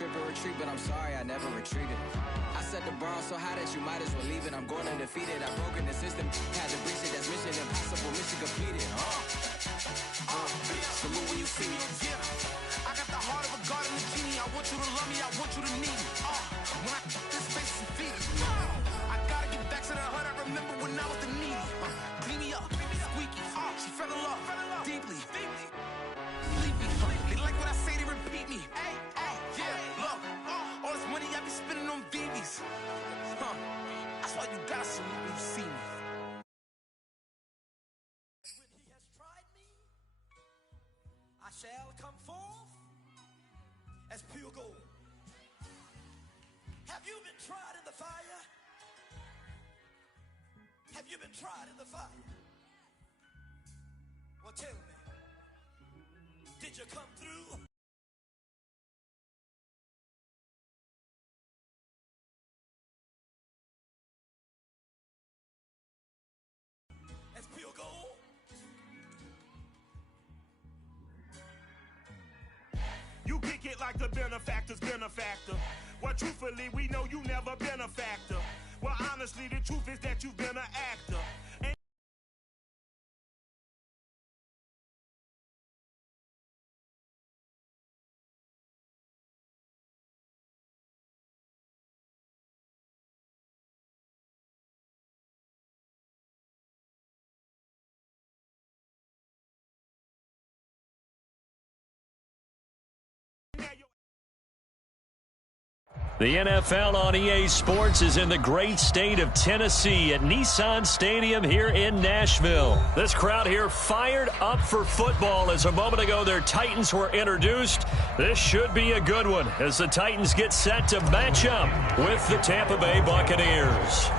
trip and retreat, but I'm sorry I never retreated. I set the bar so high that you might as well leave it. I'm going undefeated. I've broken the system, had to breach it. That's mission impossible, mission completed. Salute when you see me. Yeah, I got the heart of a god and a genie. I want you to love me, I want you to need me. When I this face is feet. I gotta get back to the hood. I remember when I was the needy. Clean me up, squeaky. She fell in love deeply. They like what I say, they repeat me. Yeah, look, all this money I be spending on BBs. That's why you gotta salute when you see me. When he has tried me, I shall come forth as pure gold. Have you been tried in the fire? Have you been tried in the fire? Well, tell me, did you come through? As pure gold? You kick it like the benefactor's benefactor. Well, truthfully, we know you never been a factor. Well, honestly, the truth is that you've been an actor. And The NFL on EA Sports is in the great state of Tennessee at Nissan Stadium here in Nashville. This crowd here fired up for football as a moment ago their Titans were introduced. This should be a good one as the Titans get set to match up with the Tampa Bay Buccaneers.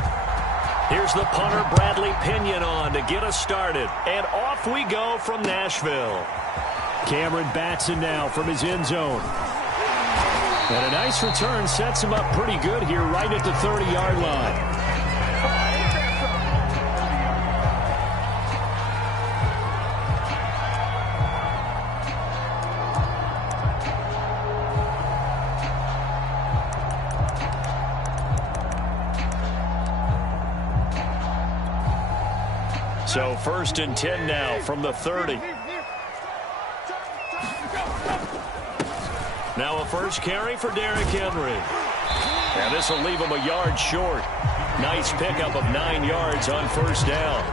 Here's the punter Bradley Pinion on to get us started. And off we go from Nashville. Cameron Batson now from his end zone. And a nice return sets him up pretty good here right at the 30-yard line. So 1st and 10 now from the 30. Now a first carry for Derrick Henry. And this will leave him a yard short. Nice pickup of 9 yards on first down.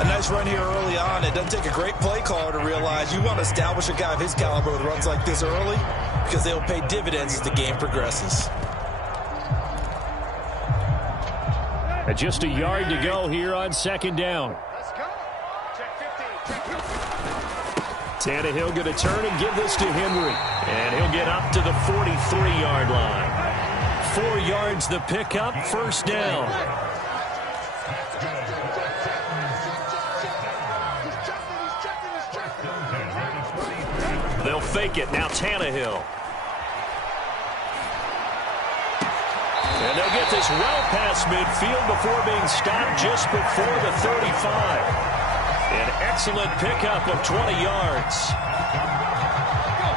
A nice run here early on. It doesn't take a great play caller to realize you want to establish a guy of his caliber with runs like this early because they'll pay dividends as the game progresses. And just a yard to go here on 2nd down. Tannehill going to turn and give this to Henry. And he'll get up to the 43-yard line. 4 yards the pickup, first down. They'll fake it. Now Tannehill. And they'll get this well past midfield before being stopped just before the 35. An excellent pickup of 20 yards.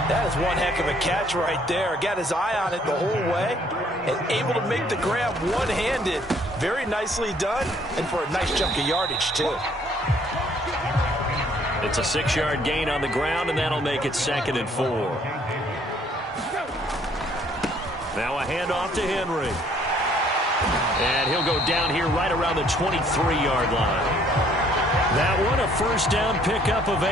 That is one heck of a catch right there. Got his eye on it the whole way and able to make the grab one-handed. Very nicely done, and for a nice chunk of yardage, too. It's a 6-yard gain on the ground, and that'll make it 2nd and 4. Now a handoff to Henry. And he'll go down here right around the 23-yard line. That one, a first down pickup of 8.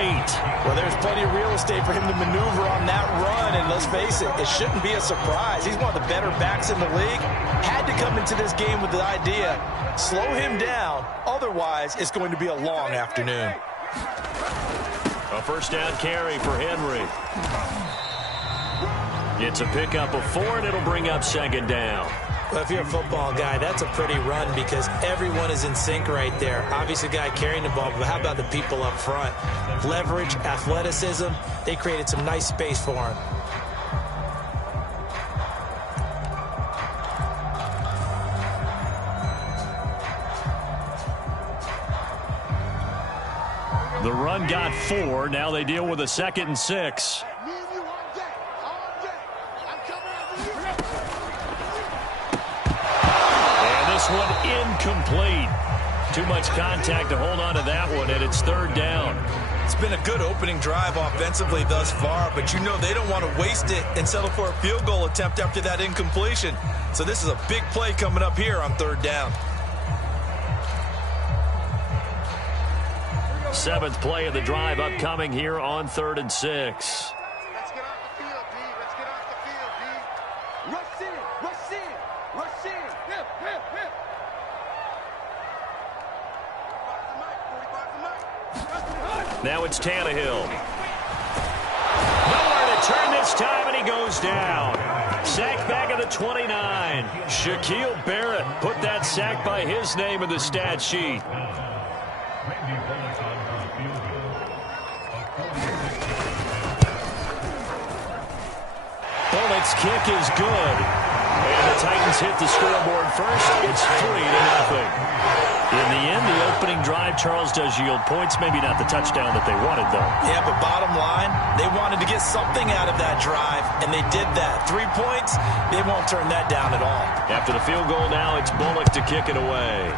Well, there's plenty of real estate for him to maneuver on that run, and let's face it, it shouldn't be a surprise. He's one of the better backs in the league. Had to come into this game with the idea, slow him down, otherwise it's going to be a long afternoon. A first down carry for Henry. It's a pickup of 4, and it'll bring up 2nd down. Well, if you're a football guy, that's a pretty run because everyone is in sync right there. Obviously, the guy carrying the ball, but how about the people up front? Leverage, athleticism, they created some nice space for him. The run got 4. Now they deal with a 2nd and 6. incomplete. Too much contact to hold on to that one, and it's third down. It's been a good opening drive offensively thus far, but you know they don't want to waste it and settle for a field goal attempt after that incompletion. So this is a big play coming up here on third down. 7th play of the drive upcoming here on 3rd and 6. Let's get off the field, D. Let's get off the field, D. Rush in, rush in, rush in. Hip, hip, hip. 45 to Mike. Now it's Tannehill. Nowhere to turn this time, and he goes down. Sack back at the 29. Shaquille Barrett put that sack by his name in the stat sheet. Bullett's kick is good. And the Titans hit the scoreboard first. It's 3-0. In the end, the opening drive, Charles, does yield points. Maybe not the touchdown that they wanted, though. Yeah, but bottom line, they wanted to get something out of that drive, and they did that. 3 points, they won't turn that down at all. After the field goal now, it's Bullock to kick it away.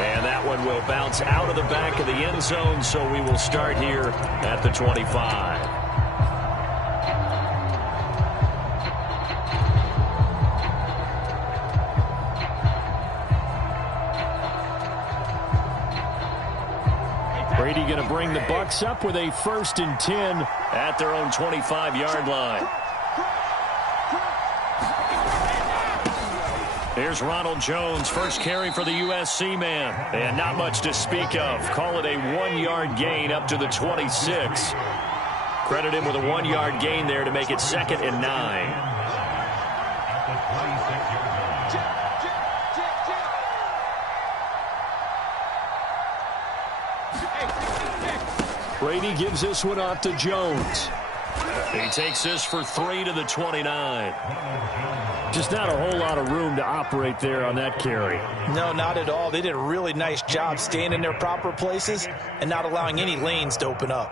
And that one will bounce out of the back of the end zone, so we will start here at the 25. Brady going to bring the Bucs up with a 1st and 10 at their own 25-yard line. Here's Ronald Jones, first carry for the USC man. And not much to speak of. Call it a 1-yard gain up to the 26. Credit him with a 1-yard gain there to make it 2nd and 9. Brady gives this one off to Jones. He takes this for 3 to the 29. Just not a whole lot of room to operate there on that carry. No, not at all. They did a really nice job staying in their proper places and not allowing any lanes to open up.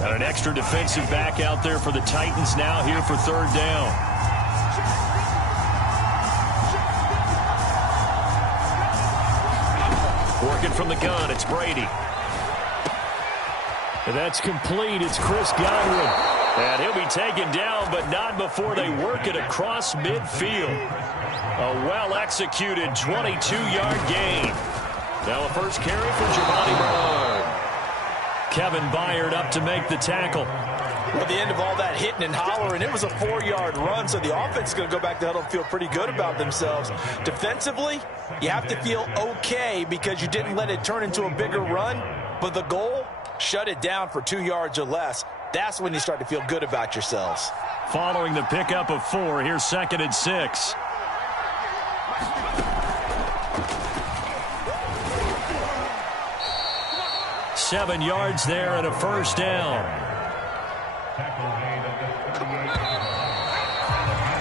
Got an extra defensive back out there for the Titans now here for 3rd down. Working from the gun, it's Brady. And that's complete. It's Chris Godwin. And he'll be taken down, but not before they work it across midfield. A well-executed 22-yard gain. Now a first carry for Giovanni Bernard. Kevin Byard up to make the tackle. At the end of all that hitting and hollering, it was a 4-yard run, so the offense is going to go back to huddle and feel pretty good about themselves. Defensively, you have to feel okay because you didn't let it turn into a bigger run, but the goal, shut it down for 2 yards or less. That's when you start to feel good about yourselves. Following the pickup of 4, here's 2nd and 6. Seven yards there and a first down.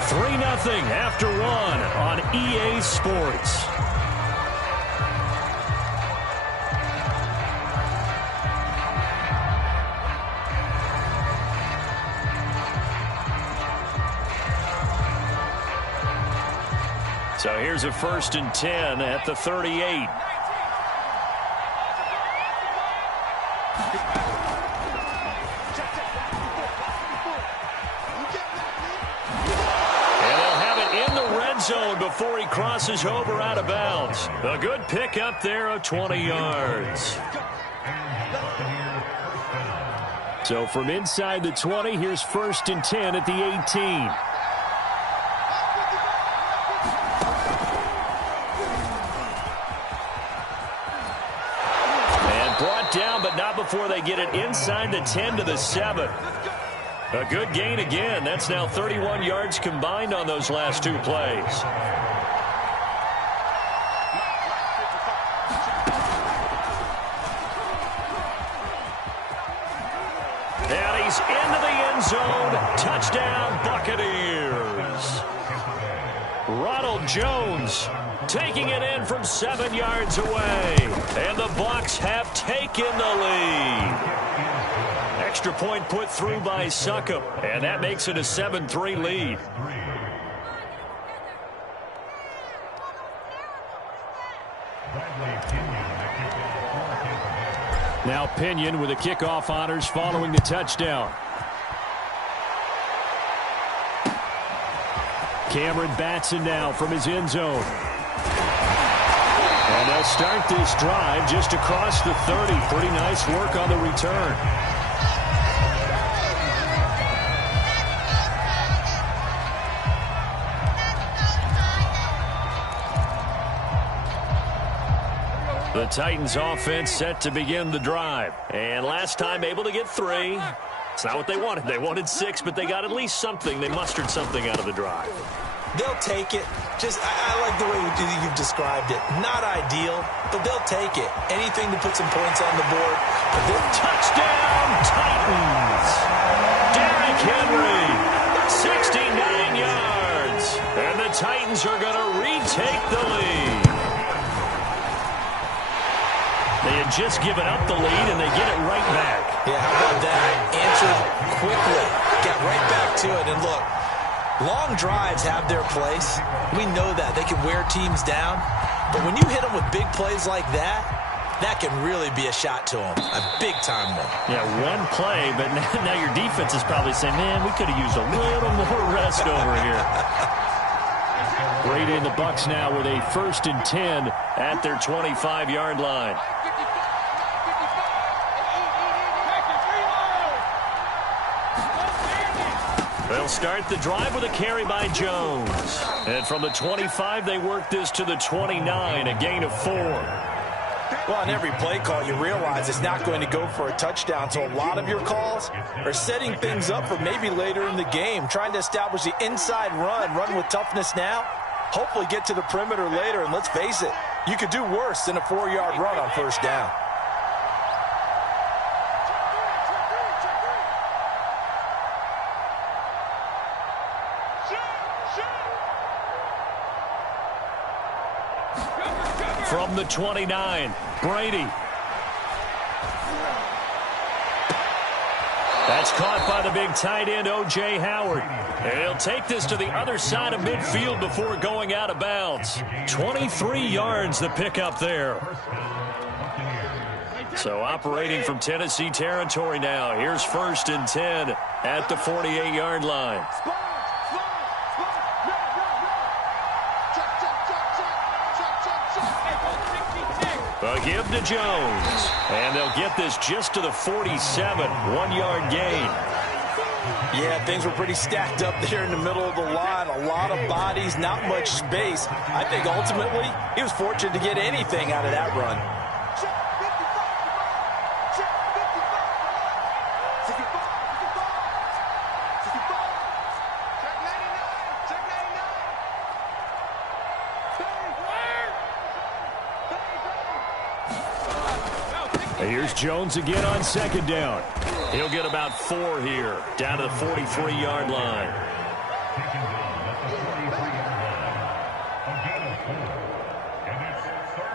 3-0 after 1 on EA Sports. So here's a 1st and 10 at the 38. Zone before he crosses over out of bounds. A good pickup there of 20 yards. So from inside the 20, here's 1st and 10 at the 18. And brought down, but not before they get it inside the 10 to the 7. A good gain again. That's now 31 yards combined on those last 2 plays. And he's into the end zone. Touchdown, Buccaneers. Ronald Jones taking it in from 7 yards away. And the Bucs have taken the lead. Extra point put through by Succop. And that makes it a 7-3 lead. Now Pinion with the kickoff honors following the touchdown. Cameron Batson now from his end zone. And they'll start this drive just across the 30. Pretty nice work on the return. The Titans offense set to begin the drive. And last time able to get 3. It's not what they wanted. They wanted 6, but they got at least something. They mustered something out of the drive. They'll take it. I like the way you've described it. Not ideal, but they'll take it. Anything to put some points on the board. Touchdown, Titans! Derrick Henry, 69 yards. And the Titans are going to retake the lead. They had just given up the lead, and they get it right back. Yeah, how about that? Answered quickly. Got right back to it. And look, long drives have their place. We know that. They can wear teams down. But when you hit them with big plays like that, that can really be a shot to them. A big-time one. Yeah, one play, but now your defense is probably saying, man, we could have used a little more rest over here. Brady and the Bucs now with a 1st and 10 at their 25-yard line. They'll start the drive with a carry by Jones. And from the 25, they work this to the 29, a gain of 4. Well, on every play call, you realize it's not going to go for a touchdown. So a lot of your calls are setting things up for maybe later in the game, trying to establish the inside run with toughness now, hopefully get to the perimeter later. And let's face it, you could do worse than a 4-yard run on 1st down. From the 29, Brady. That's caught by the big tight end, O.J. Howard. And he'll take this to the other side of midfield before going out of bounds. 23 yards the pickup there. So operating from Tennessee territory now. Here's 1st and 10 at the 48-yard line. A give to Jones. And they'll get this just to the 47. 1-yard gain. Yeah, things were pretty stacked up there in the middle of the line. A lot of bodies, not much space. I think ultimately he was fortunate to get anything out of that run. Here's Jones again on 2nd down. He'll get about 4 here, down to the 43-yard line.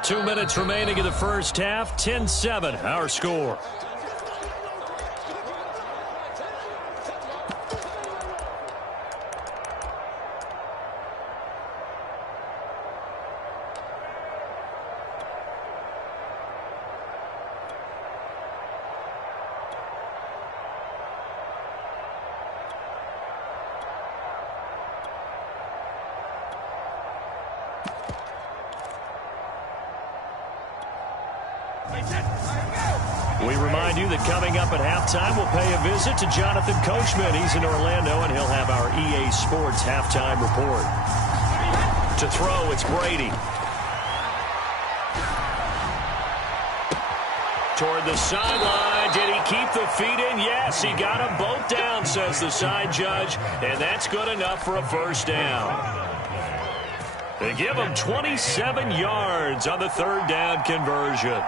Two minutes remaining in the first half, 10-7, our score. We remind you that coming up at halftime, we'll pay a visit to Jonathan Coachman. He's in Orlando, and he'll have our EA Sports halftime report. To throw, it's Brady. Toward the sideline. Did he keep the feet in? Yes, he got them both down, says the side judge, and that's good enough for a 1st down. They give him 27 yards on the 3rd down conversion.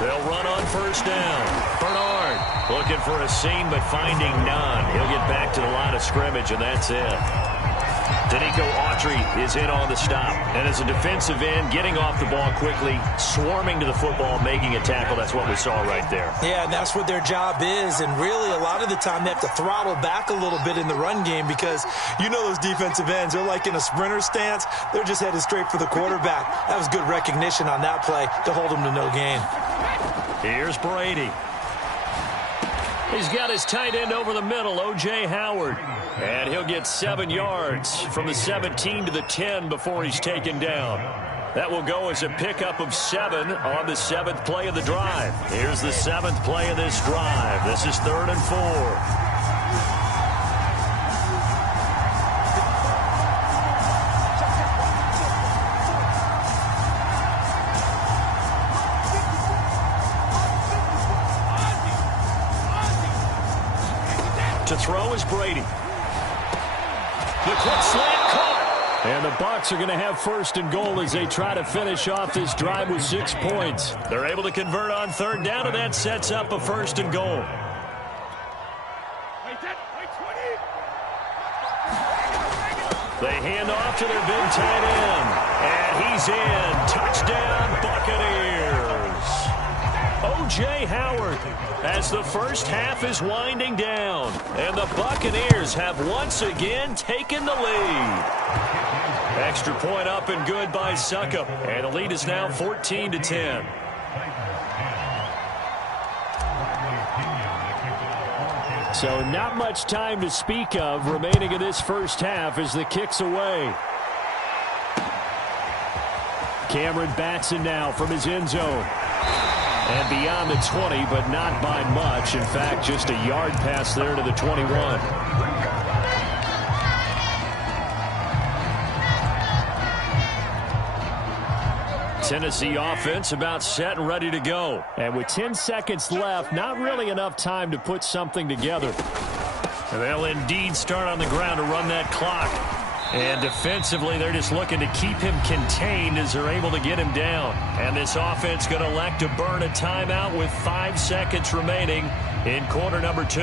They'll run on 1st down. Bernard looking for a seam but finding none. He'll get back to the line of scrimmage, and that's it. Danico Autry is in on the stop. And as a defensive end, getting off the ball quickly, swarming to the football, making a tackle, that's what we saw right there. Yeah, and that's what their job is. And really, a lot of the time, they have to throttle back a little bit in the run game because you know those defensive ends, they're like in a sprinter stance. They're just headed straight for the quarterback. That was good recognition on that play to hold them to no gain. Here's Brady. He's got his tight end over the middle, O.J. Howard. And he'll get 7 yards from the 17 to the 10 before he's taken down. That will go as a pickup of 7 on the 7th play of the drive. Here's the 7th play of this drive. This is 3rd and 4. To throw is Brady. The quick slant caught. And the Bucs are going to have 1st and goal as they try to finish off this drive with 6 points. They're able to convert on 3rd down, and that sets up a 1st and goal. They hand off to their big tight end. And he's in. Touchdown, Buccaneers. O.J. Howard as the first half is winding down. And the Buccaneers have once again taken the lead. Extra point up and good by Succop. And the lead is now 14-10. So not much time to speak of remaining in this first half as the kick's away. Cameron Batson now from his end zone. And beyond the 20, but not by much. In fact, just a yard pass there to the 21. Tennessee offense about set and ready to go. And with 10 seconds left, not really enough time to put something together. And they'll indeed start on the ground to run that clock. And defensively, they're just looking to keep him contained as they're able to get him down. And this offense going to elect to burn a timeout with 5 seconds remaining in quarter number 2.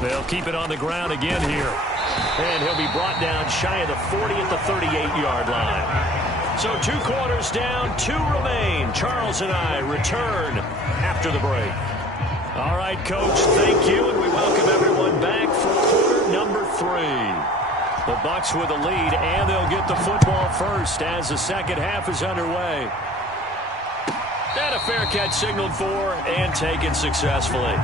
They'll keep it on the ground again here. And he'll be brought down shy of the 40 at the 38-yard line. So 2 quarters down, 2 remain. Charles and I return after the break. All right, Coach, thank you, and we welcome everyone back for quarter number 3. The Bucs with the lead, and they'll get the football first as the second half is underway. And a fair catch signaled for and taken successfully.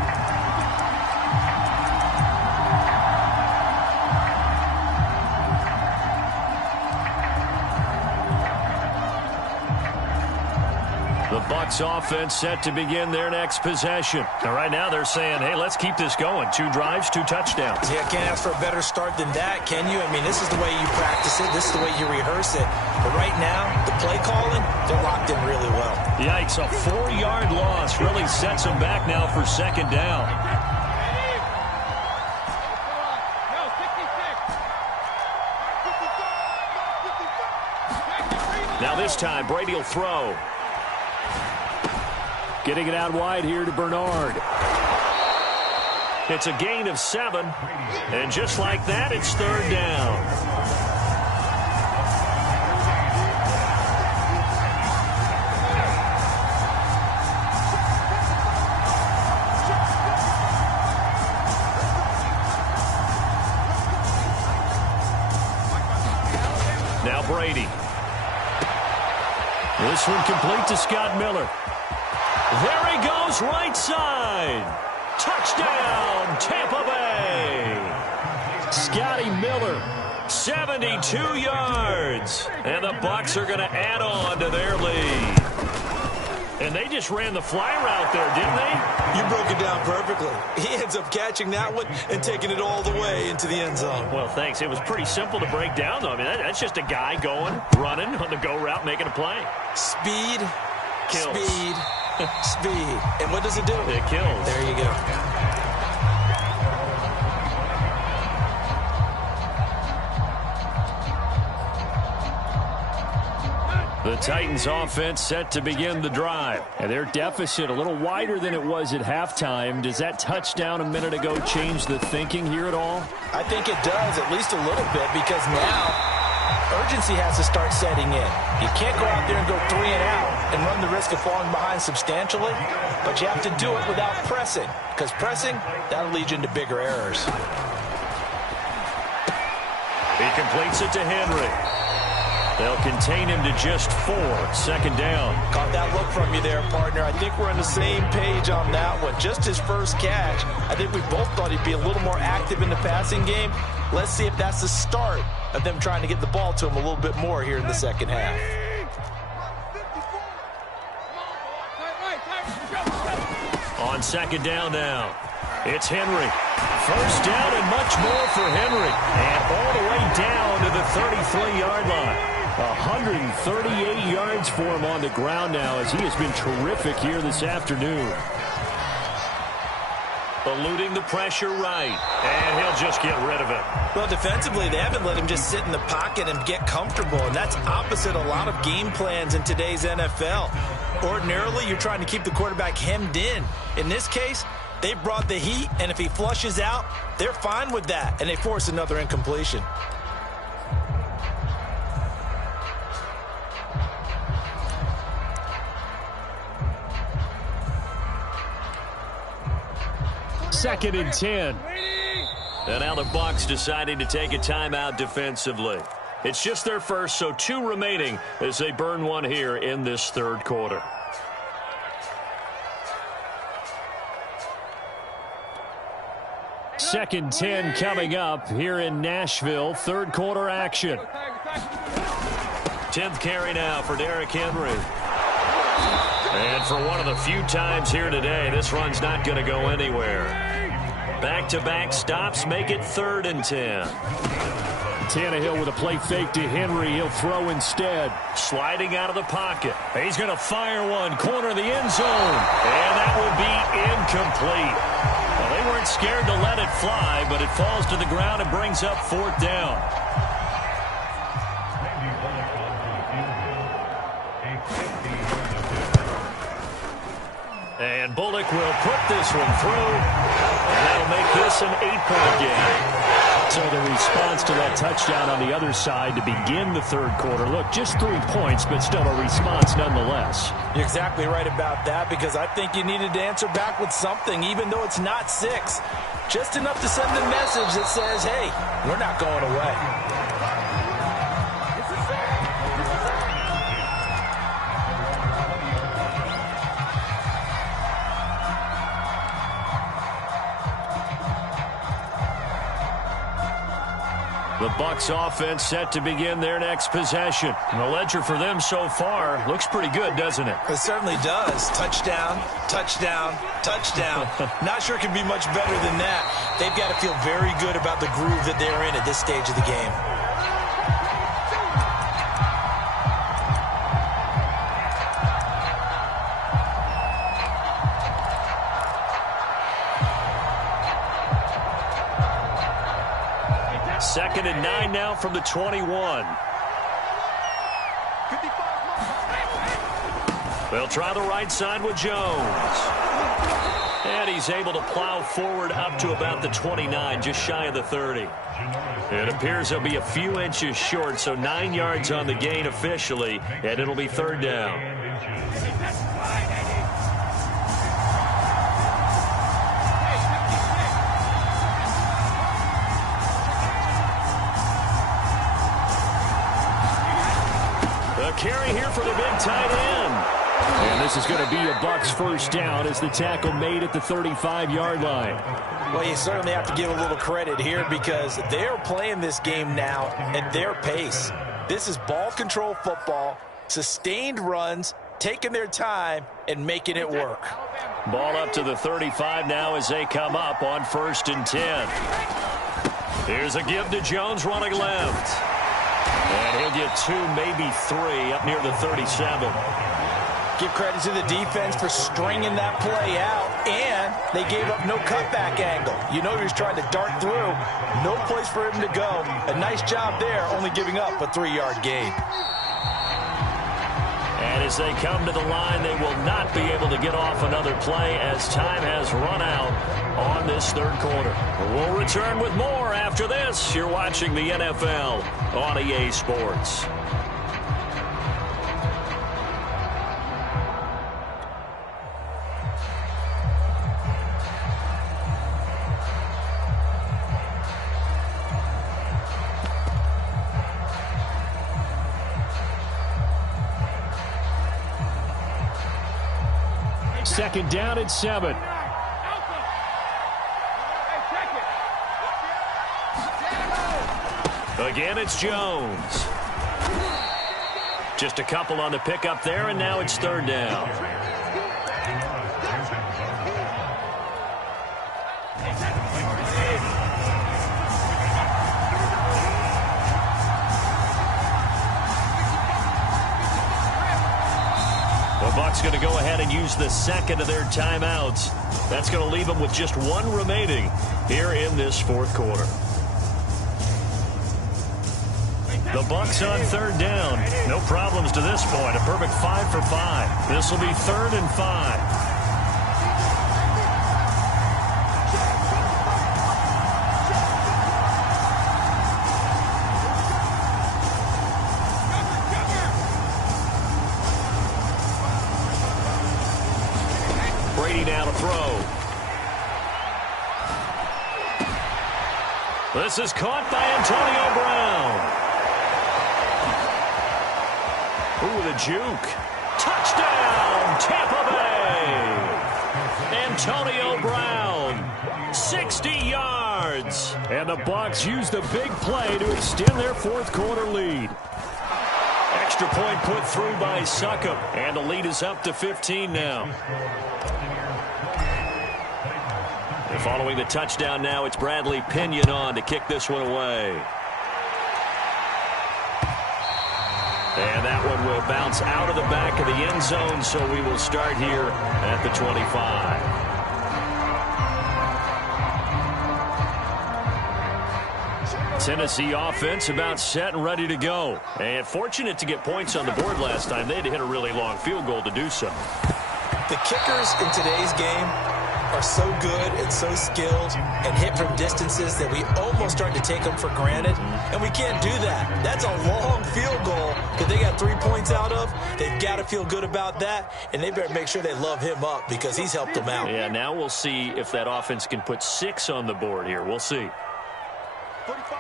The Bucs offense set to begin their next possession. And right now they're saying, hey, let's keep this going. 2 drives, 2 touchdowns. Yeah, can't ask for a better start than that, can you? I mean, this is the way you practice it. This is the way you rehearse it. But right now, the play calling, they're locked in really well. Yikes, a 4-yard loss really sets them back now for 2nd down. Now this time, Brady will throw. Getting it out wide here to Bernard. It's a gain of 7. And just like that, it's 3rd down. Now Brady. This one complete to Scott Miller. There he goes, right side. Touchdown, Tampa Bay. Scotty Miller, 72 yards. And the Bucs are going to add on to their lead. And they just ran the fly route there, didn't they? You broke it down perfectly. He ends up catching that one and taking it all the way into the end zone. Well, thanks. It was pretty simple to break down, though. I mean, that's just a guy going, running on the go route, making a play. Speed, Kills. Speed. Speed. And what does it do? It kills. There you go. The Titans offense set to begin the drive. And their deficit a little wider than it was at halftime. Does that touchdown a minute ago change the thinking here at all? I think it does, at least a little bit, because now urgency has to start setting in. You can't go out there and go 3 and out and run the risk of falling behind substantially, but you have to do it without pressing, because pressing, that'll lead you into bigger errors. He completes it to Henry. They'll contain him to just 4. Second down. Caught that look from you there, partner. I think we're on the same page on that one. Just his first catch. I think we both thought he'd be a little more active in the passing game. Let's see if that's the start of them trying to get the ball to him a little bit more here in the second half. On second down now, it's Henry. First down and much more for Henry. And all the way down to the 33-yard line. 138 yards for him on the ground now as he has been terrific here this afternoon. Eluding the pressure right. And he'll just get rid of it. Well, defensively, they haven't let him just sit in the pocket and get comfortable, and that's opposite a lot of game plans in today's NFL. Ordinarily, you're trying to keep the quarterback hemmed in. In this case, they brought the heat, and if he flushes out, they're fine with that, and they force another incompletion. Second and 10. And now the Bucs deciding to take a timeout defensively. It's just their first, so 2 remaining as they burn one here in this third quarter. Second 10 coming up here in Nashville. Third quarter action. 10th carry now for Derrick Henry. And for one of the few times here today, this run's not going to go anywhere. Back-to-back stops make it 3rd and 10. Tannehill with a play fake to Henry. He'll throw instead. Sliding out of the pocket. He's going to fire one. Corner of the end zone. And that will be incomplete. Well, they weren't scared to let it fly, but it falls to the ground and brings up 4th down. And Bullock will put this one through, and that'll make this an 8-point game. So the response to that touchdown on the other side to begin the third quarter. Look, just 3 points, but still a response nonetheless. You're exactly right about that, because I think you needed to answer back with something, even though it's not 6. Just enough to send a message that says, hey, we're not going away. The Bucs offense set to begin their next possession. And the ledger for them so far looks pretty good, doesn't it? It certainly does. Touchdown, touchdown, touchdown. Not sure it can be much better than that. They've got to feel very good about the groove that they're in at this stage of the game. Second and 9 now from the 21. They'll try the right side with Jones. And he's able to plow forward up to about the 29, just shy of the 30. It appears he'll be a few inches short, so 9 yards on the gain officially, and it'll be 3rd down. Carry here for the big tight end. And this is going to be a Bucs first down as the tackle made at the 35-yard line. Well, you certainly have to give a little credit here because they're playing this game now at their pace. This is ball control football, sustained runs, taking their time and making it work. Ball up to the 35 now as they come up on 1st and 10. Here's a give to Jones running left. And he'll get 2, maybe 3 up near the 37. Give credit to the defense for stringing that play out, and they gave up no cutback angle. You know he was trying to dart through. No place for him to go. A nice job there, only giving up a 3-yard gain. And as they come to the line, they will not be able to get off another play as time has run out on this third quarter. We'll return with more after this. You're watching the NFL on EA Sports. Second down at 7. Again, it's Jones. Just a couple on the pickup there, and now it's third down. Bucks going to go ahead and use the second of their timeouts. That's going to leave them with just one remaining here in this fourth quarter. The Bucks on third down. No problems to this point. A perfect 5 for 5. This will be 3rd and 5. Now to throw. This is caught by Antonio Brown. Ooh, the juke. Touchdown, Tampa Bay. Antonio Brown, 60 yards. And the Bucs use the big play to extend their fourth quarter lead. Extra point put through by Succop. And the lead is up to 15 now. Following the touchdown now, it's Bradley Pinion on to kick this one away. And that one will bounce out of the back of the end zone, so we will start here at the 25. Tennessee offense about set and ready to go. And fortunate to get points on the board last time. They had to hit a really long field goal to do so. The kickers in today's game are so good and so skilled and hit from distances that we almost start to take them for granted, and we can't do that. That's a long field goal that they got 3 points out of. They've got to feel good about that, and they better make sure they love him up because he's helped them out. Yeah, now we'll see if that offense can put 6 on the board here. We'll see. 45.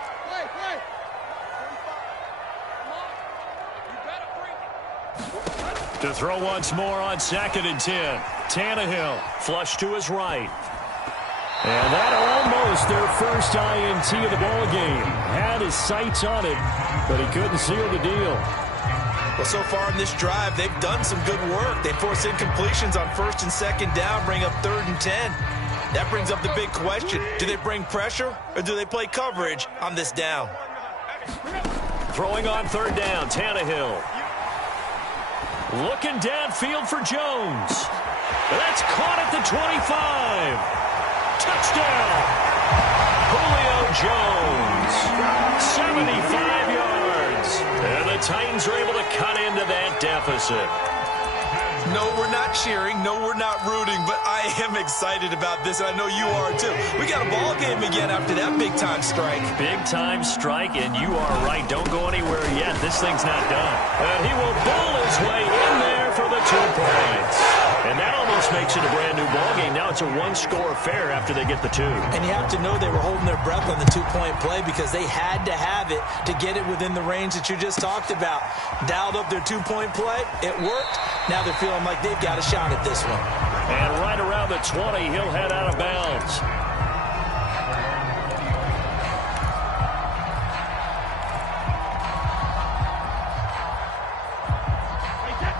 To throw once more on 2nd and 10. Tannehill flush to his right. And that almost their first INT of the ball game. Had his sights on it, but he couldn't seal the deal. Well, so far in this drive, they've done some good work. They force incompletions on 1st and 2nd down, bring up 3rd and 10. That brings up the big question. Do they bring pressure or do they play coverage on this down? Throwing on 3rd down, Tannehill. Looking downfield for Jones. That's caught at the 25. Touchdown. Julio Jones. 75 yards. And the Titans are able to cut into that deficit. No, we're not cheering. No, we're not rooting. But I am excited about this, and I know you are too. We got a ball game again after that big-time strike. Big-time strike, and you are right. Don't go anywhere yet. This thing's not done. And he will bull his way in there for the 2 points. And that almost makes it a brand-new ball game. Now it's a one-score affair after they get the 2. And you have to know they were holding their breath on the 2-point play because they had to have it to get it within the range that you just talked about. Dialed up their 2-point play. It worked. Now they're feeling like they've got a shot at this one. And right around the 20, he'll head out of bounds.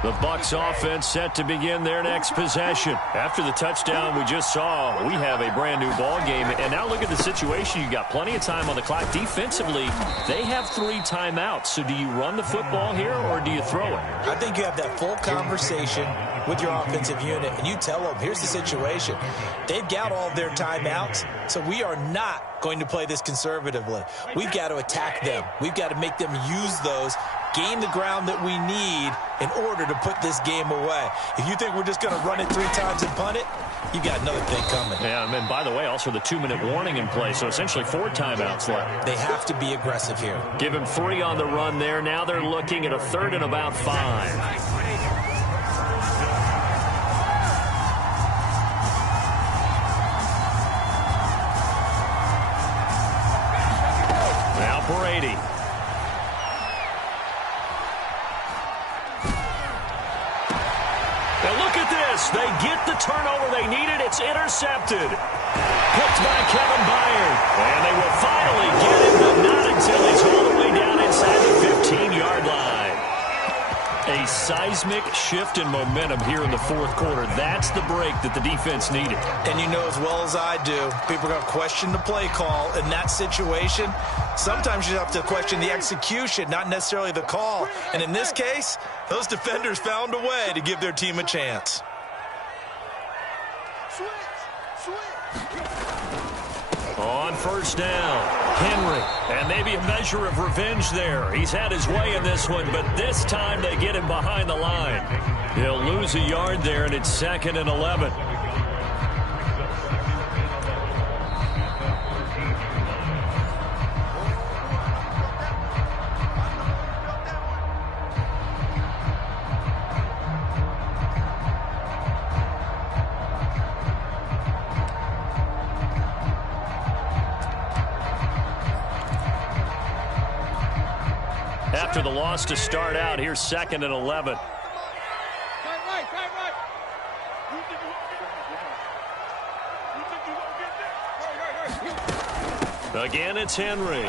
The Bucs offense set to begin their next possession. After the touchdown we just saw, we have a brand new ball game. And now look at the situation. You got plenty of time on the clock. Defensively, they have 3 timeouts. So do you run the football here or do you throw it? I think you have that full conversation with your offensive unit, and you tell them, here's the situation. They've got all of their timeouts, so we are not going to play this conservatively. We've got to attack them. We've got to make them use those, gain the ground that we need in order to put this game away. If you think we're just going to run it 3 times and punt it, you've got another thing coming. Yeah, and by the way, also the 2-minute warning in play, so essentially 4 timeouts left. They have to be aggressive here. Give him 3 on the run there. Now they're looking at a 3rd and about 5. Brady. Now look at this. They get the turnover they needed. It's intercepted. Picked by Kevin Byard. And they will finally get him, but not until he's all the way down inside the 15-yard line. A seismic shift in momentum here in the 4th quarter. That's the break that the defense needed. And you know as well as I do, people are going to question the play call in that situation. Sometimes you have to question the execution, not necessarily the call. And in this case, those defenders found a way to give their team a chance. On 1st down, Henry. And maybe a measure of revenge there. He's had his way in this one, but this time they get him behind the line. He'll lose a yard there, and it's 2nd and 11. After the loss to start out, here's 2nd and 11. Again, it's Henry.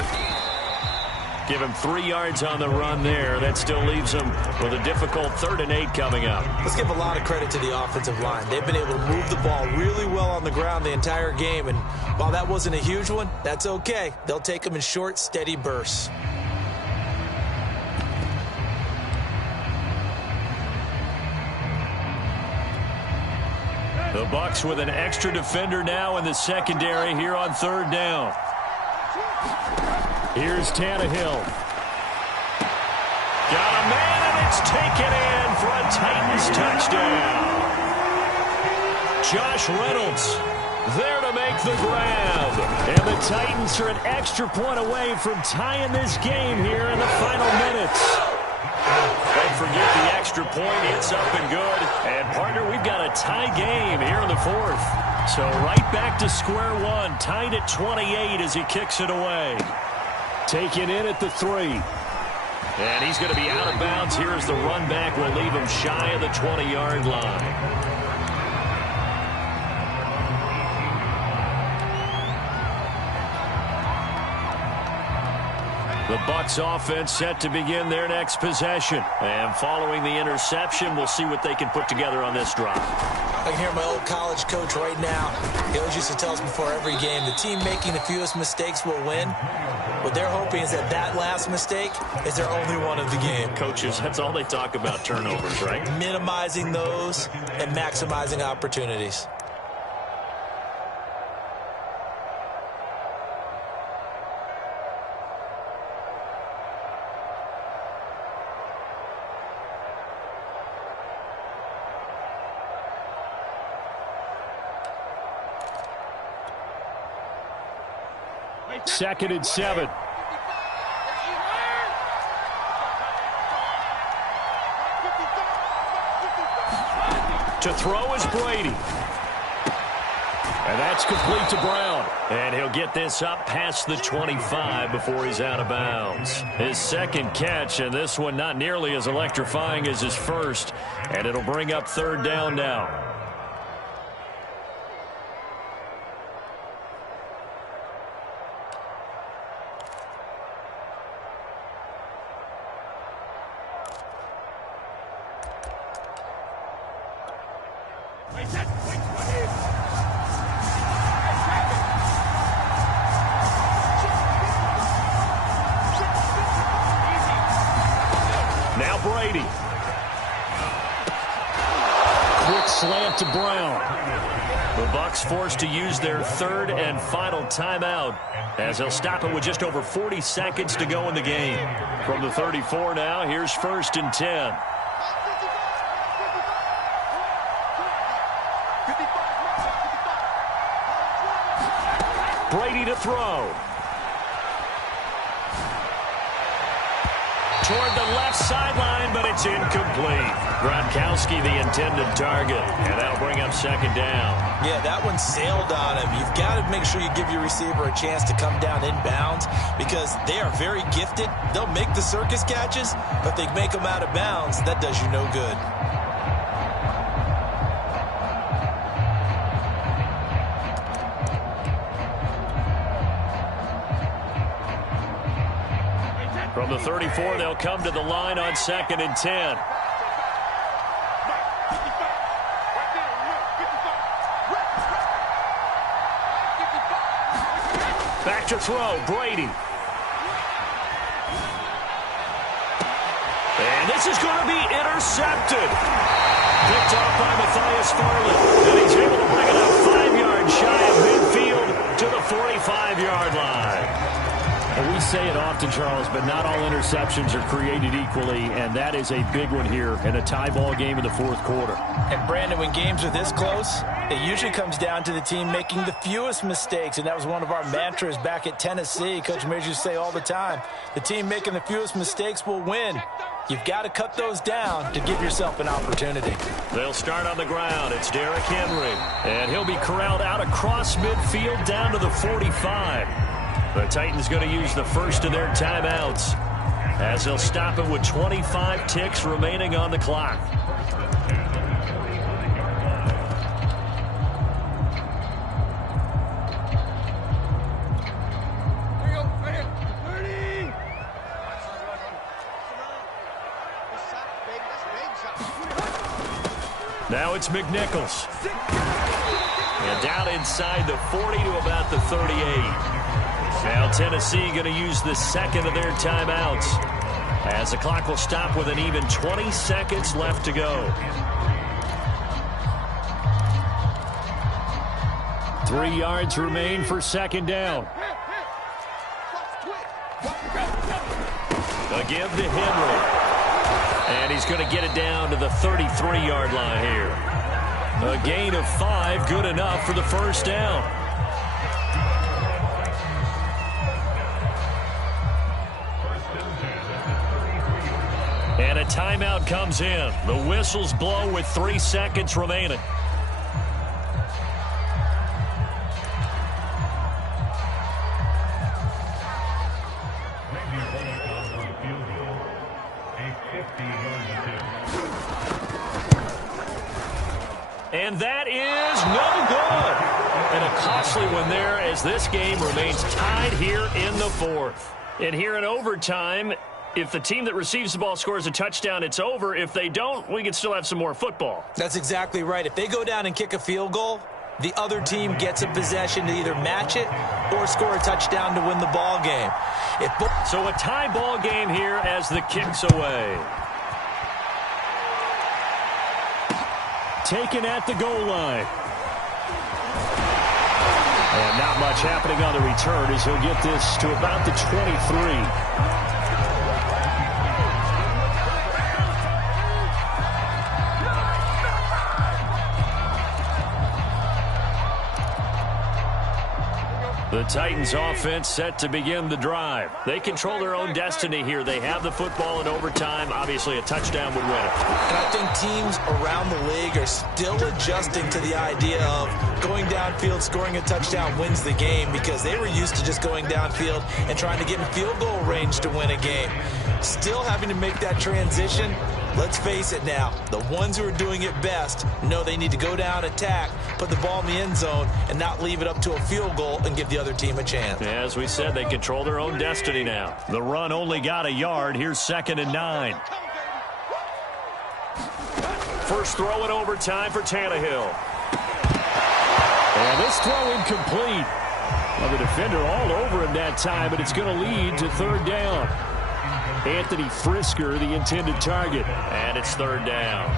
Give him 3 yards on the run there. That still leaves him with a difficult 3rd and 8 coming up. Let's give a lot of credit to the offensive line. They've been able to move the ball really well on the ground the entire game. And while that wasn't a huge one, that's okay. They'll take them in short, steady bursts. The Bucs with an extra defender now in the secondary here on 3rd down. Here's Tannehill. Got a man, and it's taken in for a Titans touchdown. Josh Reynolds there to make the grab. And the Titans are an extra point away from tying this game here in the final minutes. Don't forget the extra point. It's up and good. And, partner, we've got a tie game here in the 4th. So right back to square one. Tied at 28 as he kicks it away. Taken in at the 3. And he's going to be out of bounds here as the run back will leave him shy of the 20-yard line. The Bucs offense set to begin their next possession. And following the interception, we'll see what they can put together on this drive. I can hear my old college coach right now. He always used to tell us before every game, the team making the fewest mistakes will win. What they're hoping is that that last mistake is their only one of the game. Coaches, that's all they talk about, turnovers, right? Minimizing those and maximizing opportunities. Second and 7. To throw is Brady. And that's complete to Brown. And he'll get this up past the 25 before he's out of bounds. His second catch, and this one not nearly as electrifying as his first. And it'll bring up 3rd down now. Now Brady. Quick slant to Brown. The Bucs forced to use their third and final timeout as they'll stop it with just over 40 seconds to go in the game. From the 34 now, here's 1st and 10. Brady to throw. Toward the left sideline, but it's incomplete. Gronkowski, the intended target, and that'll bring up 2nd down. Yeah, that one sailed on him. You've got to make sure you give your receiver a chance to come down inbounds because they are very gifted. They'll make the circus catches, but they make them out of bounds. That does you no good. From the 34, they'll come to the line on 2nd and 10. Back to throw, Brady. And this is going to be intercepted. Picked off by Matthias Farley. And he's able to bring it up 5 yards shy of midfield to the 45-yard line. And we say it often, Charles, but not all interceptions are created equally, and that is a big one here in a tie ball game in the 4th quarter. And, Brandon, when games are this close, it usually comes down to the team making the fewest mistakes, and that was one of our mantras back at Tennessee. Coach Mears used to say all the time, the team making the fewest mistakes will win. You've got to cut those down to give yourself an opportunity. They'll start on the ground. It's Derrick Henry, and he'll be corralled out across midfield down to the 45. The Titans going to use the first of their timeouts as they'll stop it with 25 ticks remaining on the clock. Now it's McNichols. And down inside the 40 to about the 38. Now Tennessee going to use the second of their timeouts as the clock will stop with an even 20 seconds left to go. 3 yards remain for 2nd down. A give to Henry. And he's going to get it down to the 33-yard line here. A gain of 5, good enough for the 1st down. And a timeout comes in. The whistles blow with 3 seconds remaining. And that is no good. And a costly one there as this game remains tied here in the 4th. And here in overtime, if the team that receives the ball scores a touchdown, it's over. If they don't, we can still have some more football. That's exactly right. If they go down and kick a field goal, the other team gets a possession to either match it or score a touchdown to win the ball game. So a tie ball game here as the kick's away. Taken at the goal line. And not much happening on the return as he'll get this to about the 23. The Titans offense set to begin the drive. They control their own destiny here. They have the football in overtime. Obviously, a touchdown would win it. And I think teams around the league are still adjusting to the idea of going downfield, scoring a touchdown wins the game because they were used to just going downfield and trying to get in field goal range to win a game. Still having to make that transition. Let's face it now, the ones who are doing it best know they need to go down, attack, put the ball in the end zone, and not leave it up to a field goal and give the other team a chance. As we said, they control their own destiny now. The run only got a yard. Here's 2nd and 9. First throw in overtime for Tannehill. And this throw incomplete. Well, the defender all over him that time, but it's going to lead to third down. Anthony Frisker, the intended target. And it's third down.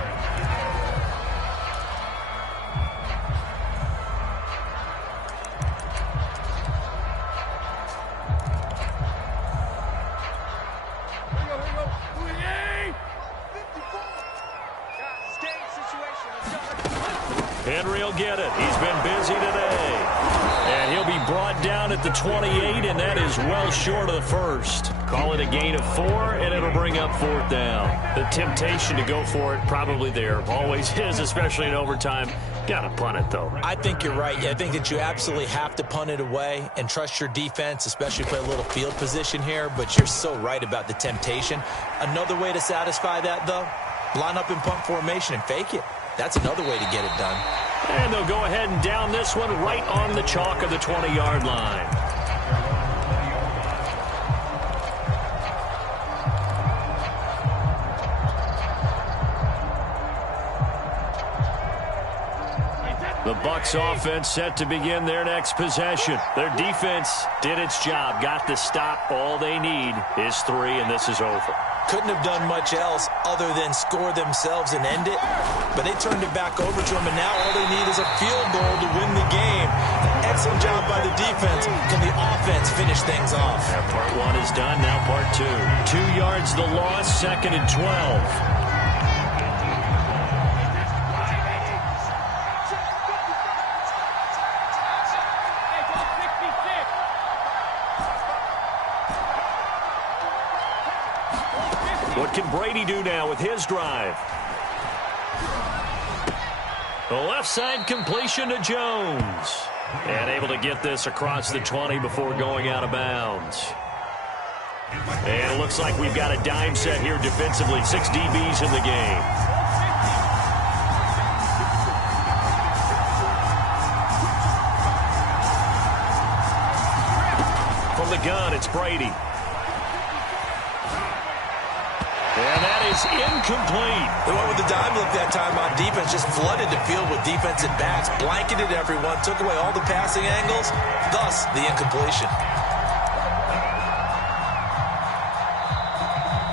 Henry will get it. He's been busy today. And he'll be brought down at the 28, and that is well short of the first. Call it a gain of 4, and it'll bring up fourth down. The temptation to go for it probably there. Always is, especially in overtime. Got to punt it, though. I think you're right. I think that you absolutely have to punt it away and trust your defense, especially play a little field position here. But you're so right about the temptation. Another way to satisfy that, though, line up in punt formation and fake it. That's another way to get it done. And they'll go ahead and down this one right on the chalk of the 20-yard line. The Bucs offense set to begin their next possession. Their defense did its job, got the stop. All they need is 3, and this is over. Couldn't have done much else other than score themselves and end it. But they turned it back over to them, and now all they need is a field goal to win the game. Excellent job by the defense. Can the offense finish things off? Yeah, part 1 is done, now part 2. 2 yards the loss, 2nd and 12. What can Brady do now with his drive? The left side completion to Jones. And able to get this across the 20 before going out of bounds. And it looks like we've got a dime set here defensively. 6 DBs in the game. From the gun, it's Brady. And that is incomplete. They went with the dime look that time on defense, just flooded the field with defensive backs, blanketed everyone, took away all the passing angles, thus the incompletion.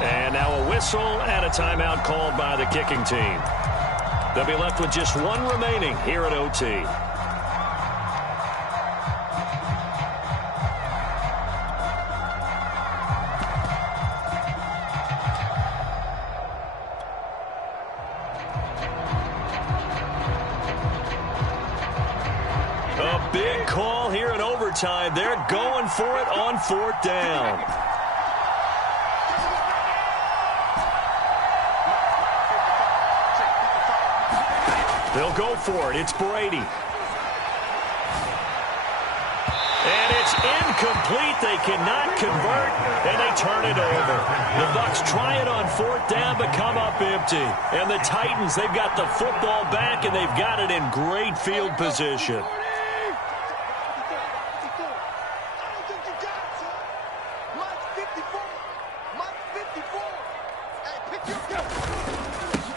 And now a whistle and a timeout called by the kicking team. They'll be left with just 1 remaining here at OT. Big call here in overtime. They're going for it on 4th down. They'll go for it. It's Brady. And it's incomplete. They cannot convert, and they turn it over. The Bucs try it on 4th down, but come up empty. And the Titans, they've got the football back, and they've got it in great field position.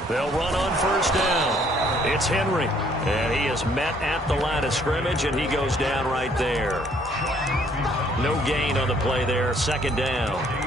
They'll run on 1st down. It's Henry, and he is met at the line of scrimmage, and he goes down right there. No gain on the play there, 2nd down.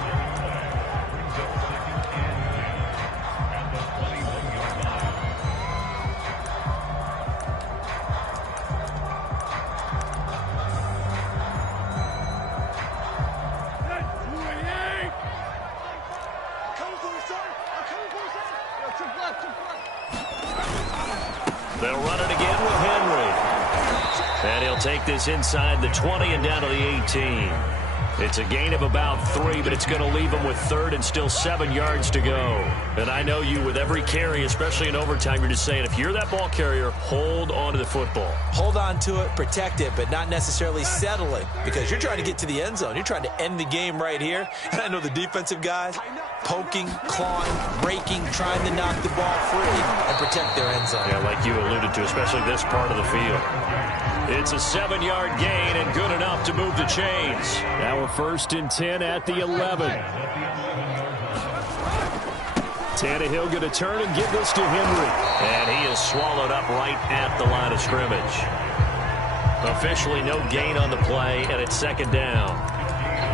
They'll run it again with Henry. And he'll take this inside the 20 and down to the 18. It's a gain of about 3, but it's going to leave him with 3rd and still 7 yards to go. And I know you, with every carry, especially in overtime, you're just saying, if you're that ball carrier, hold on to the football. Hold on to it, protect it, but not necessarily settling, because you're trying to get to the end zone. You're trying to end the game right here. And I know the defensive guys poking, clawing, breaking, trying to knock the ball free and protect their end zone. Yeah, like you alluded to, especially this part of the field. It's a 7-yard gain and good enough to move the chains. Now a 1st and 10 at the 11. Tannehill going to turn and give this to Henry. And he is swallowed up right at the line of scrimmage. Officially no gain on the play, and it's second down.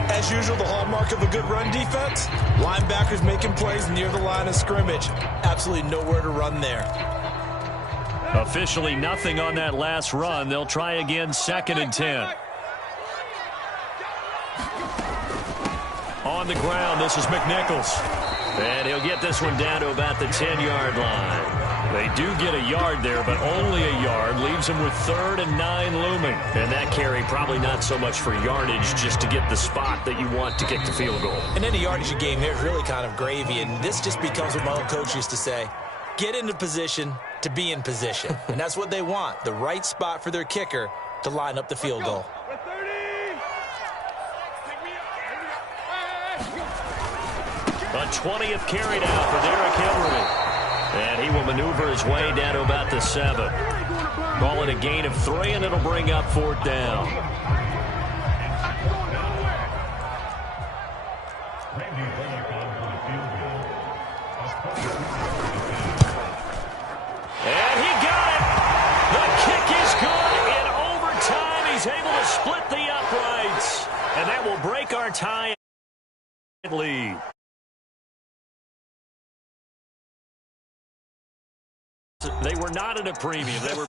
As usual, the hallmark of a good run defense, linebackers making plays near the line of scrimmage. Absolutely nowhere to run there. Officially nothing on that last run. They'll try again, 2nd and 10. On the ground, this is McNichols. And he'll get this one down to about the 10-yard line. They do get a yard there, but only a yard. Leaves them with 3rd and 9 looming. And that carry probably not so much for yardage, just to get the spot that you want to kick the field goal. And any yardage game here is really kind of gravy, and this just becomes what my old coach used to say. Get into position to be in position. And that's what they want, the right spot for their kicker to line up the field goal. A 20th carry now for Derrick Henry. And he will maneuver his way down to about the 7. Call it a gain of 3, and it'll bring up 4th down. And he got it. The kick is good. In overtime, he's able to split the uprights. And that will break our tie lead. They were not at a premium. They were